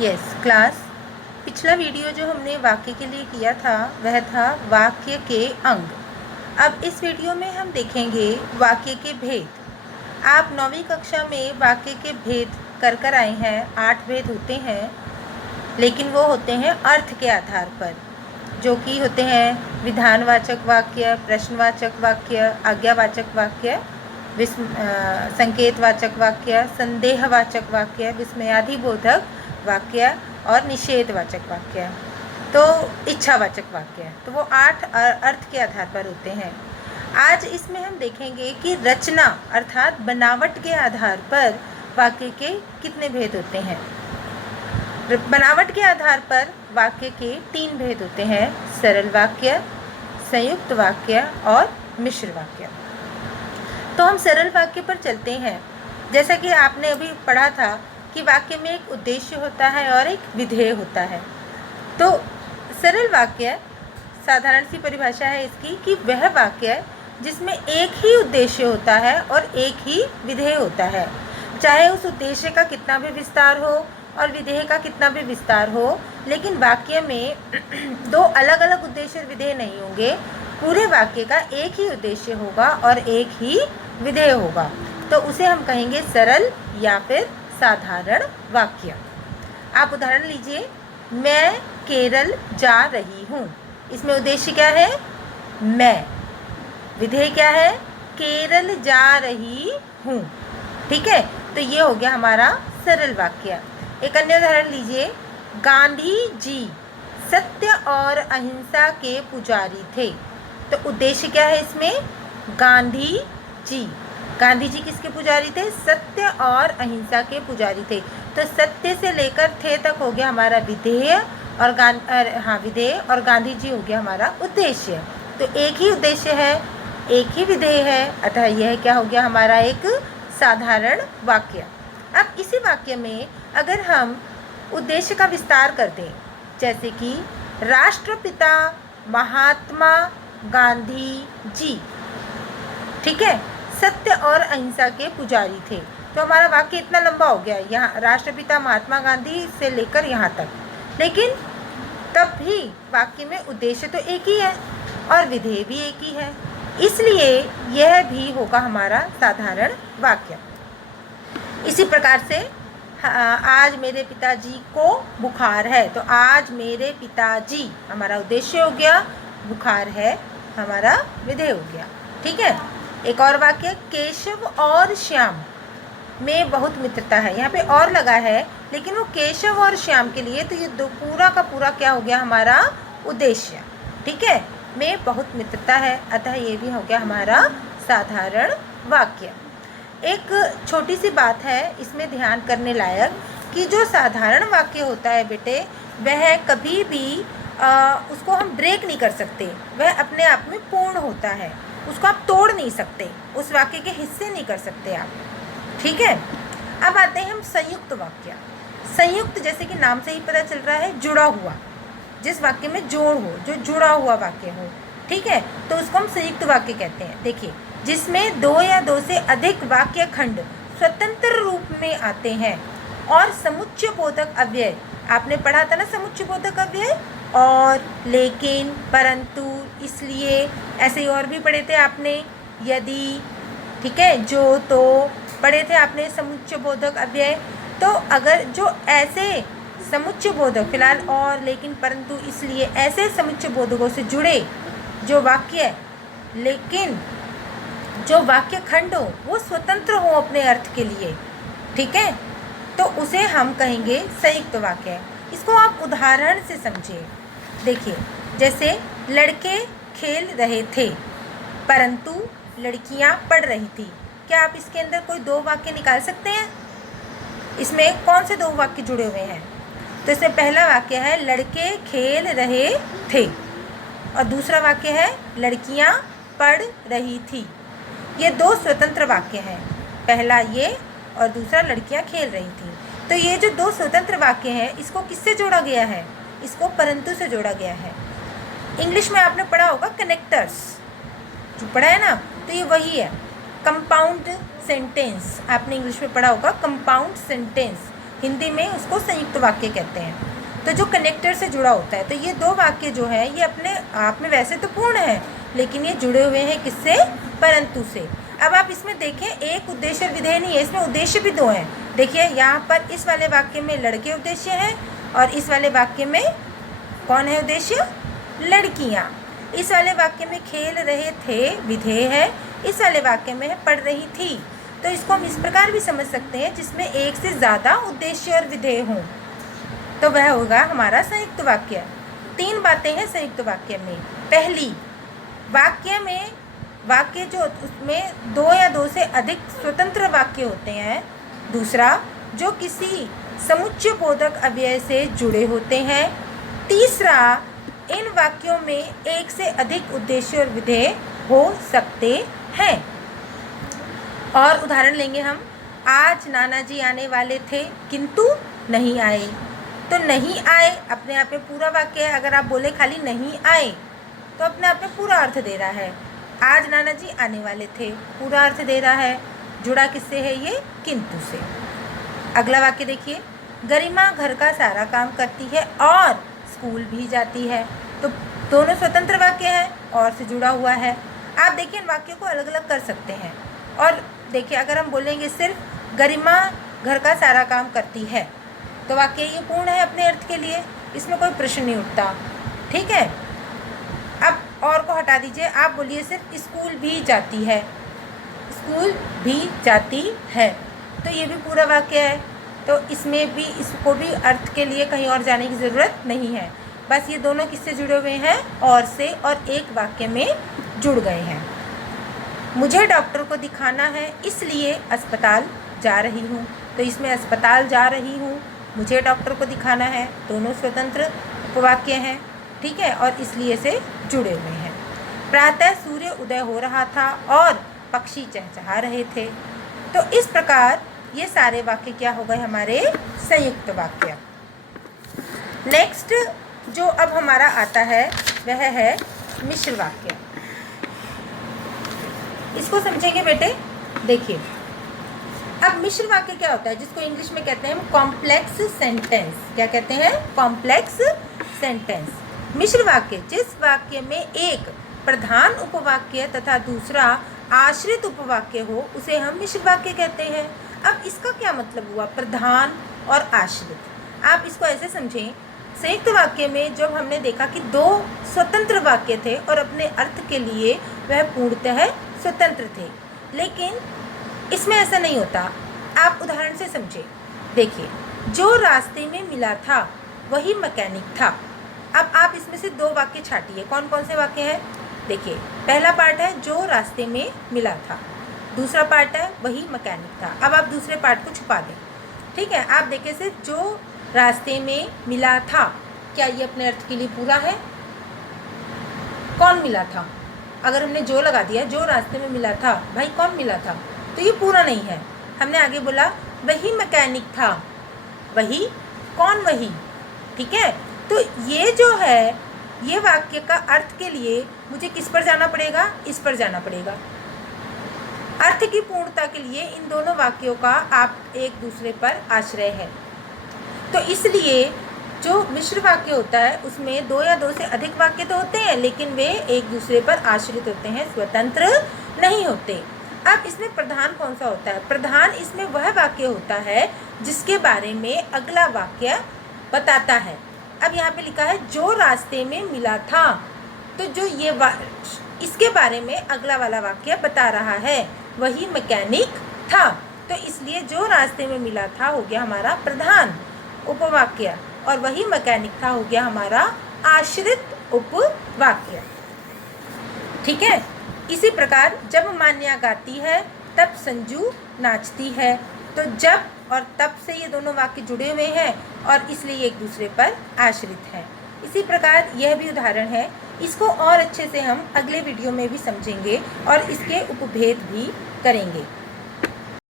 Yes class, पिछला video जो हमने वाक्य के लिए किया था वह था वाक्य के अंग। अब इस वीडियो में हम देखेंगे वाक्य के भेद। आप 9वीं कक्षा में वाक्य के भेद कर आए हैं। 8 भेद होते हैं, लेकिन वो होते हैं अर्थ के आधार पर, जो कि होते हैं विधानवाचक वाक्य, प्रश्नवाचक वाक्य, आज्ञावाचक वाक्य, संकेतवाचक वाक्य, संदेहवाचक वाक्य, विस्मयादिबोधक वाक्य और निषेधवाचक वाक्य, तो इच्छावाचक वाक्य। तो वो 8 अर्थ के आधार पर होते हैं। आज इसमें हम देखेंगे कि रचना अर्थात बनावट के आधार पर वाक्य के कितने भेद होते हैं। बनावट के आधार पर वाक्य के 3 भेद होते हैं: सरल वाक्य, संयुक्त वाक्य और मिश्र वाक्य। तो हम सरल वाक्य पर चलते हैं। जैसा कि आपने अभी पढ़ा था कि वाक्य में एक उद्देश्य होता है और एक विधेय होता है। तो सरल वाक्य साधारण सी परिभाषा है इसकी कि वह वाक्य जिसमें एक ही उद्देश्य होता है और एक ही विधेय होता है, चाहे उस उद्देश्य का कितना भी विस्तार हो और विधेय का कितना भी विस्तार हो, लेकिन वाक्य में 2 अलग अलग उद्देश्य और विधेय नहीं होंगे। पूरे वाक्य का एक ही उद्देश्य होगा और एक ही विधेय होगा, तो उसे हम कहेंगे सरल या फिर साधारण वाक्य। आप उदाहरण लीजिए, मैं केरल जा रही हूँ। इसमें उद्देश्य क्या है? मैं। विधेय क्या है? केरल जा रही हूँ। ठीक है, तो ये हो गया हमारा सरल वाक्य। एक अन्य उदाहरण लीजिए, गांधी जी सत्य और अहिंसा के पुजारी थे। तो उद्देश्य क्या है इसमें? गांधी जी। गांधी जी किसके पुजारी थे? सत्य और अहिंसा के पुजारी थे। तो सत्य से लेकर थे तक हो गया हमारा विधेय और विधेय, और गांधी जी हो गया हमारा उद्देश्य। तो एक ही उद्देश्य है, एक ही विधेय है, अतः यह क्या हो गया हमारा एक साधारण वाक्य। अब इसी वाक्य में अगर हम उद्देश्य का विस्तार कर दें, जैसे कि राष्ट्रपिता महात्मा गांधी जी, ठीक है, सत्य और अहिंसा के पुजारी थे, तो हमारा वाक्य इतना लंबा हो गया, यहाँ राष्ट्रपिता महात्मा गांधी से लेकर यहाँ तक। लेकिन तब भी वाक्य में उद्देश्य तो एक ही है और विधेय भी एक ही है, इसलिए यह भी होगा हमारा साधारण वाक्य। इसी प्रकार से आज मेरे पिताजी को बुखार है, तो आज मेरे पिताजी हमारा उद्देश्य हो गया, बुखार है हमारा विधेय हो गया। ठीक है, एक और वाक्य, केशव और श्याम में बहुत मित्रता है। यहाँ पे और लगा है, लेकिन वो केशव और श्याम के लिए, तो ये पूरा का पूरा क्या हो गया हमारा उद्देश्य। ठीक है, में बहुत मित्रता है, अतः ये भी हो गया हमारा साधारण वाक्य। एक छोटी सी बात है इसमें ध्यान करने लायक कि जो साधारण वाक्य होता है बेटे, वह कभी भी उसको हम ब्रेक नहीं कर सकते, वह अपने आप में पूर्ण होता है, उसको आप तोड़ नहीं सकते, उस वाक्य के हिस्से नहीं कर सकते आप। ठीक है, अब आते हैं हम संयुक्त वाक्य। संयुक्त जैसे कि नाम से ही पता चल रहा है, जुड़ा हुआ, जिस वाक्य में जोड़ हो, जो जुड़ा हुआ वाक्य हो। ठीक है, तो उसको हम संयुक्त वाक्य कहते हैं। देखिए, जिसमें 2 या 2 से अधिक वाक्य खंड स्वतंत्र रूप में आते हैं और समुच्चय बोधक अव्यय, आपने पढ़ा था ना समुच्चय बोधक अव्यय, और, लेकिन, परंतु, इसलिए, ऐसे ही और भी पढ़े थे आपने, यदि, ठीक है, जो, तो पढ़े थे आपने समुच्चय बोधक अव्यय। तो अगर जो ऐसे समुच्चय बोधक, फिलहाल और, लेकिन, परंतु, इसलिए, ऐसे समुच्चय बोधकों से जुड़े जो वाक्य, लेकिन जो वाक्य खंड हो वो स्वतंत्र हो अपने अर्थ के लिए, ठीक है, तो उसे हम कहेंगे संयुक्त वाक्य। इसको आप उदाहरण से समझिए। देखिए, जैसे लड़के खेल रहे थे परंतु लड़कियां पढ़ रही थी। क्या आप इसके अंदर कोई 2 वाक्य निकाल सकते हैं? इसमें कौन से 2 वाक्य जुड़े हुए हैं? तो इसमें पहला वाक्य है लड़के खेल रहे थे और दूसरा वाक्य है लड़कियां पढ़ रही थी। ये 2 स्वतंत्र वाक्य हैं, पहला ये और दूसरा लड़कियां खेल रही थी। तो ये जो 2 स्वतंत्र वाक्य हैं, इसको किससे जोड़ा गया है? इसको परंतु से जोड़ा गया है। इंग्लिश में आपने पढ़ा होगा कनेक्टर्स, जो पढ़ा है ना, तो ये वही है। कंपाउंड सेंटेंस आपने इंग्लिश में पढ़ा होगा, कंपाउंड सेंटेंस, हिंदी में उसको संयुक्त वाक्य कहते हैं। तो जो कनेक्टर से जुड़ा होता है, तो ये दो वाक्य जो है ये अपने आप में वैसे तो पूर्ण है, लेकिन ये जुड़े हुए हैं किससे? परंतु से। अब आप इसमें देखें, एक उद्देश्य और विधेय नहीं है, इसमें उद्देश्य भी दो हैं। देखिए यहाँ पर इस वाले वाक्य में लड़के उद्देश्य हैं और इस वाले वाक्य में कौन है उद्देश्य? लड़कियाँ। इस वाले वाक्य में खेल रहे थे विधेय है, इस वाले वाक्य में है पढ़ रही थी। तो इसको हम इस प्रकार भी समझ सकते हैं जिसमें एक से ज़्यादा उद्देश्य और विधेय हों, तो वह होगा हमारा संयुक्त वाक्य। तीन बातें हैं संयुक्त वाक्य में। पहली, वाक्य जो उसमें दो या दो से अधिक स्वतंत्र वाक्य होते हैं। दूसरा, जो किसी समुच्चय बोधक अव्यय से जुड़े होते हैं। तीसरा, इन वाक्यों में एक से अधिक उद्देश्य और विधेय हो सकते हैं। और उदाहरण लेंगे हम, आज नाना जी आने वाले थे किंतु नहीं आए। तो नहीं आए अपने आप में पूरा वाक्य है। अगर आप बोले खाली नहीं आए तो अपने आप में पूरा अर्थ दे रहा है। आज नाना जी आने वाले थे पूरा अर्थ दे रहा है। जुड़ा किससे है? ये किंतु से। अगला वाक्य देखिए, गरिमा घर का सारा काम करती है और स्कूल भी जाती है। तो दोनों स्वतंत्र वाक्य हैं और से जुड़ा हुआ है। आप देखिए इन वाक्यों को अलग अलग कर सकते हैं। और देखिए अगर हम बोलेंगे सिर्फ गरिमा घर का सारा काम करती है तो वाक्य ये पूर्ण है अपने अर्थ के लिए, इसमें कोई प्रश्न नहीं उठता। ठीक है, अब और को हटा दीजिए, आप बोलिए सिर्फ स्कूल भी जाती है, स्कूल भी जाती है, तो ये भी पूरा वाक्य है। तो इसमें भी इसको भी अर्थ के लिए कहीं और जाने की ज़रूरत नहीं है। बस ये दोनों किससे जुड़े हुए हैं? और से, और एक वाक्य में जुड़ गए हैं। मुझे डॉक्टर को दिखाना है इसलिए अस्पताल जा रही हूँ। तो इसमें अस्पताल जा रही हूँ, मुझे डॉक्टर को दिखाना है, दोनों स्वतंत्र उपवाक्य हैं। ठीक है, और इसलिए से जुड़े हुए हैं। प्रातः सूर्य उदय हो रहा था और पक्षी चहचहा रहे थे। तो इस प्रकार ये सारे वाक्य क्या हो गए? हमारे संयुक्त वाक्य। नेक्स्ट जो अब हमारा आता है वह है मिश्र वाक्य। इसको समझेंगे बेटे। देखिए, अब मिश्र वाक्य क्या होता है, जिसको इंग्लिश में कहते हैं कॉम्प्लेक्स सेंटेंस। क्या कहते हैं? Complex sentence. मिश्र वाक्य, जिस वाक्य में एक प्रधान उपवाक्य तथा दूसरा आश्रित उपवाक्य हो, उसे हम मिश्र वाक्य कहते हैं। अब इसका क्या मतलब हुआ, प्रधान और आश्रित? आप इसको ऐसे समझें, संयुक्त वाक्य में जब हमने देखा कि दो स्वतंत्र वाक्य थे और अपने अर्थ के लिए वह पूर्णतः स्वतंत्र थे, लेकिन इसमें ऐसा नहीं होता। आप उदाहरण से समझें। देखिए, जो रास्ते में मिला था वही मैकेनिक था। अब आप इसमें से दो वाक्य छाटिए, कौन कौन से वाक्य हैं? देखिए, पहला पार्ट है जो रास्ते में मिला था, दूसरा पार्ट है वही मैकेनिक था। अब आप दूसरे पार्ट को छुपा दें। ठीक है, आप देखिए सिर्फ जो रास्ते में मिला था, क्या ये अपने अर्थ के लिए पूरा है? कौन मिला था? अगर हमने जो लगा दिया, जो रास्ते में मिला था, भाई कौन मिला था, तो ये पूरा नहीं है। हमने आगे बोला वही मैकेनिक था, वही कौन? वही। ठीक है, तो ये जो है, ये वाक्य का अर्थ के लिए मुझे किस पर जाना पड़ेगा? इस पर जाना पड़ेगा। अर्थ की पूर्णता के लिए इन दोनों वाक्यों का आप एक दूसरे पर आश्रय है। तो इसलिए जो मिश्र वाक्य होता है उसमें दो या दो से अधिक वाक्य तो होते हैं, लेकिन वे एक दूसरे पर आश्रित होते हैं, स्वतंत्र नहीं होते। अब इसमें प्रधान कौन सा होता है? प्रधान इसमें वह वाक्य होता है जिसके बारे में अगला वाक्य बताता है। अब यहाँ पे लिखा है जो रास्ते में मिला था, तो जो ये इसके बारे में अगला वाला वाक्य बता रहा है वही मैकेनिक था। तो इसलिए जो रास्ते में मिला था हो गया हमारा प्रधान उपवाक्य, और वही मैकेनिक था हो गया हमारा आश्रित उपवाक्य। ठीक है, इसी प्रकार जब मान्या गाती है तब संजू नाचती है। तो जब और तब से ये दोनों वाक्य जुड़े हुए हैं और इसलिए एक दूसरे पर आश्रित हैं। इसी प्रकार यह भी उदाहरण है। इसको और अच्छे से हम अगले वीडियो में भी समझेंगे और इसके उपभेद भी करेंगे।